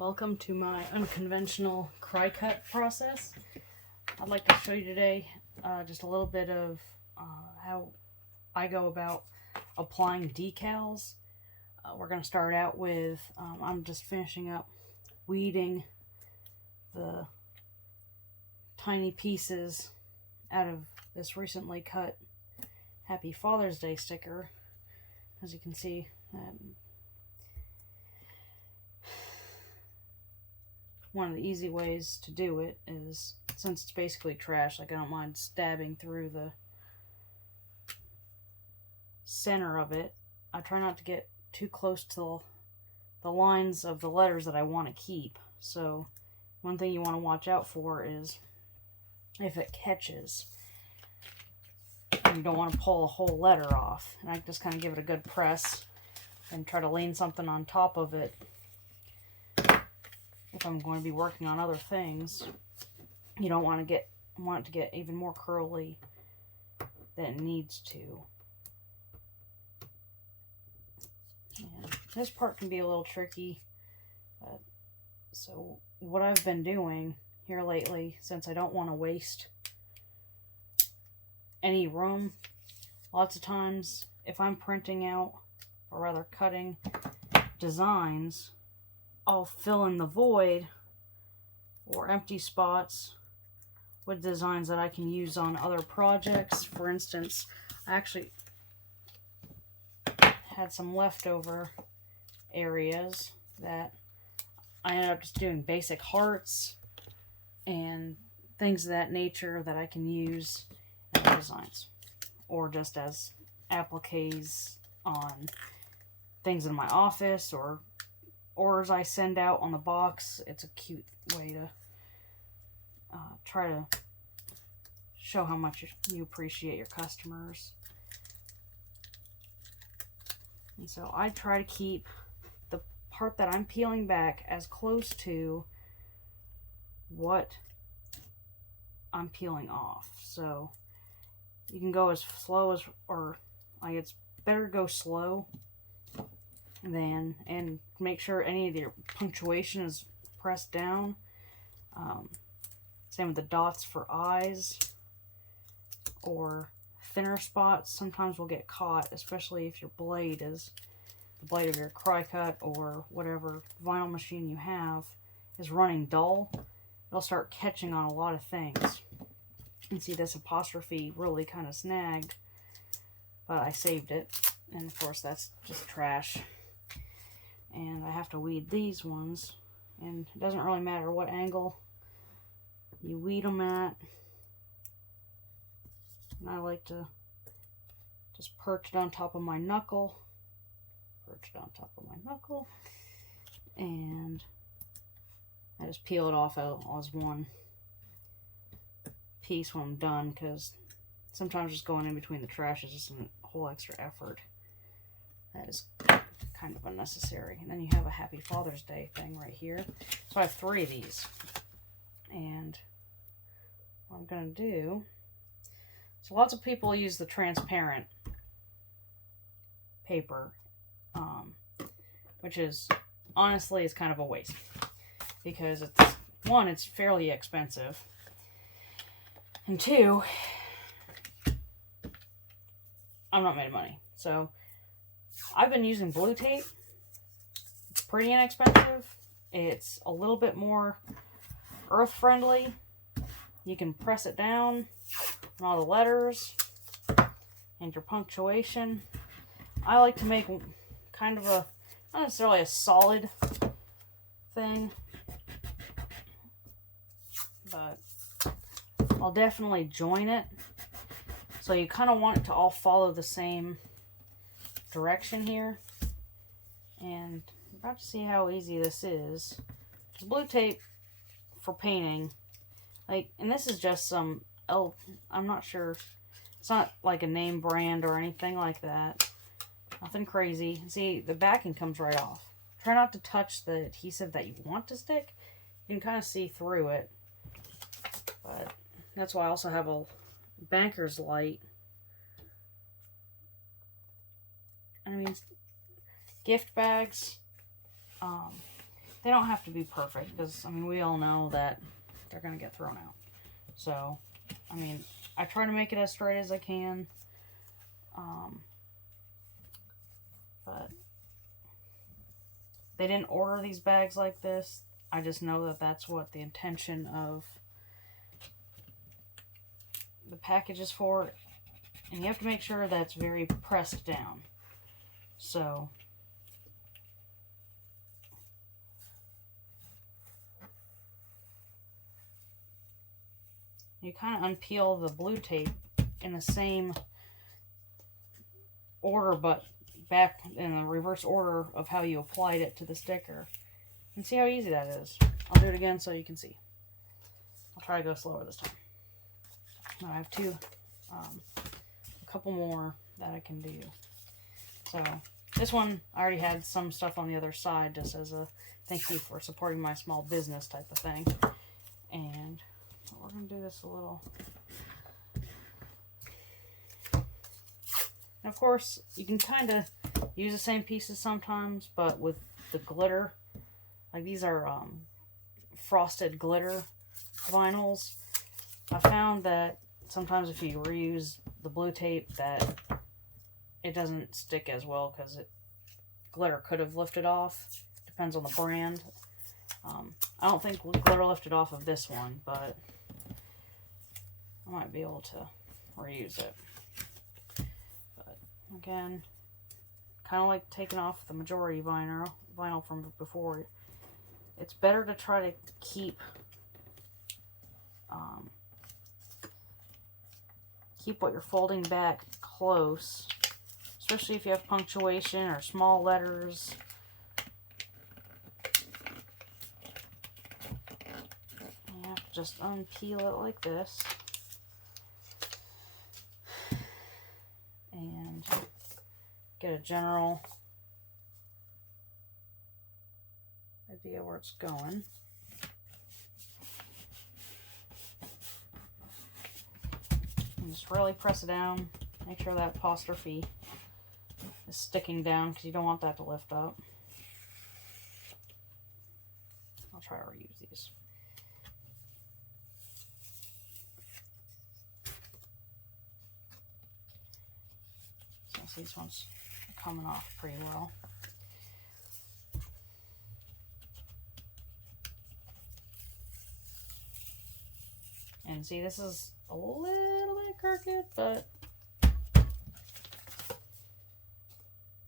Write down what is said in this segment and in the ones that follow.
Welcome to my unconventional cry cut process. I'd like to show you today just a little bit of how I go about applying decals. We're going to start out with, I'm just finishing up weeding the tiny pieces out of this recently cut Happy Father's Day sticker. As you can see, one of the easy ways to do it is, since it's basically trash, like I don't mind stabbing through the center of it. I try not to get too close to the lines of the letters that I want to keep. So one thing you want to watch out for is if it catches. You don't want to pull a whole letter off. And I just kind of give it a good press and try to lean something on top of it if I'm going to be working on other things. You don't want it to get even more curly than it needs to. And this part can be a little tricky. So what I've been doing here lately, since I don't want to waste any room, lots of times if I'm printing out, or rather cutting designs, I'll fill in the void or empty spots with designs that I can use on other projects. For instance, I actually had some leftover areas that I ended up just doing basic hearts and things of that nature that I can use in designs, or just as appliques on things in my office, or orders I send out on the box. It's a cute way to try to show how much you appreciate your customers. And so I try to keep the part that I'm peeling back as close to what I'm peeling off. So you can go as slow as, or like, it's better to go slow than, and make sure any of your punctuation is pressed down. Same with the dots for eyes or thinner spots. Sometimes will get caught, especially if your blade is, the blade of your cry cut or whatever vinyl machine you have is running dull. It'll start catching on a lot of things. You can see this apostrophe really kind of snagged, but I saved it, and of course that's just trash. And I have to weed these ones, and it doesn't really matter what angle you weed them at. And I like to just perch it on top of my knuckle, and I just peel it off as one piece when I'm done, because sometimes just going in between the trash is just a whole extra effort. That is kind of unnecessary. And then you have a Happy Father's Day thing right here. So I have 3 of these. And what I'm going to do, so lots of people use the transparent paper, which is, honestly, is kind of a waste. Because it's, one, it's fairly expensive. And 2, I'm not made of money. So I've been using blue tape. It's pretty inexpensive. It's a little bit more earth friendly. You can press it down on all the letters and your punctuation. I like to make kind of a, not necessarily a solid thing, but I'll definitely join it. So you kind of want it to all follow the same direction here. And you're about to see how easy this is. Blue tape for painting, like, and this is just some, I'm not sure, it's not like a name brand or anything like that. Nothing crazy. See, the backing comes right off. Try not to touch the adhesive that you want to stick. You can kind of see through it. But that's why I also have a banker's light. I mean, gift bags, They don't have to be perfect because, I mean, we all know that they're going to get thrown out. So, I mean, I try to make it as straight as I can. But they didn't order these bags like this. I just know that that's what the intention of the package is for. And you have to make sure that's very pressed down. So, you kind of unpeel the blue tape in the same order, but back in the reverse order of how you applied it to the sticker. And see how easy that is. I'll do it again so you can see. I'll try to go slower this time. Now I have a couple more that I can do. So this one, I already had some stuff on the other side just as a thank you for supporting my small business type of thing. And we're going to do this a little. And of course, you can kind of use the same pieces sometimes, but with the glitter, like these are frosted glitter vinyls. I found that sometimes if you reuse the blue tape, that it doesn't stick as well because glitter could have lifted off. Depends on the brand. I don't think glitter lifted off of this one, but I might be able to reuse it. But again, kind of like taking off the majority vinyl from before. It's better to try to keep what you're folding back close, especially if you have punctuation or small letters. You have to just unpeel it like this and get a general idea where it's going. And just really press it down. Make sure that apostrophe is sticking down because you don't want that to lift up. I'll try to reuse these. So these ones are coming off pretty well. And see, this is a little bit crooked, but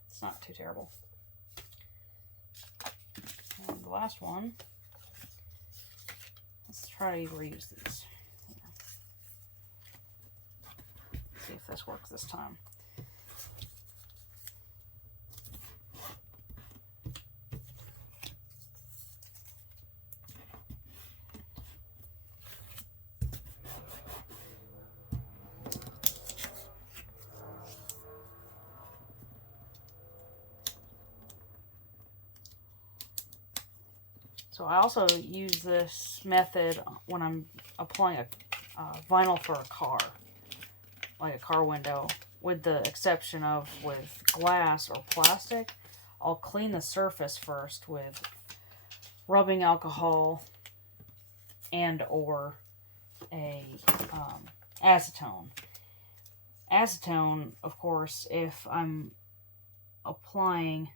it's not too terrible. And the last one, let's try to reuse these. See if this works this time. So I also use this method when I'm applying a vinyl for a car, like a car window, with the exception of with glass or plastic. I'll clean the surface first with rubbing alcohol and or a acetone. Acetone, of course, if I'm applying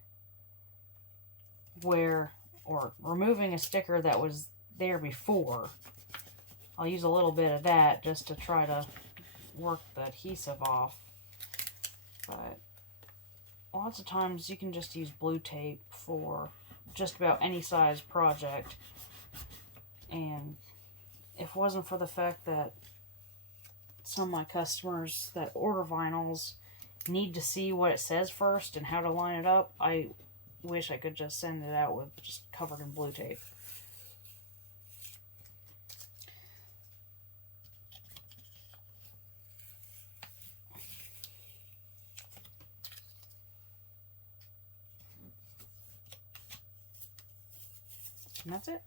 or removing a sticker that was there before, I'll use a little bit of that just to try to work the adhesive off. But lots of times you can just use blue tape for just about any size project. And if it wasn't for the fact that some of my customers that order vinyls need to see what it says first and how to line it up, I wish I could just send it out with just covered in blue tape. And that's it.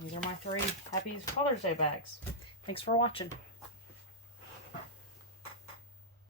These are my 3 Happy Father's Day bags. Thanks for watching.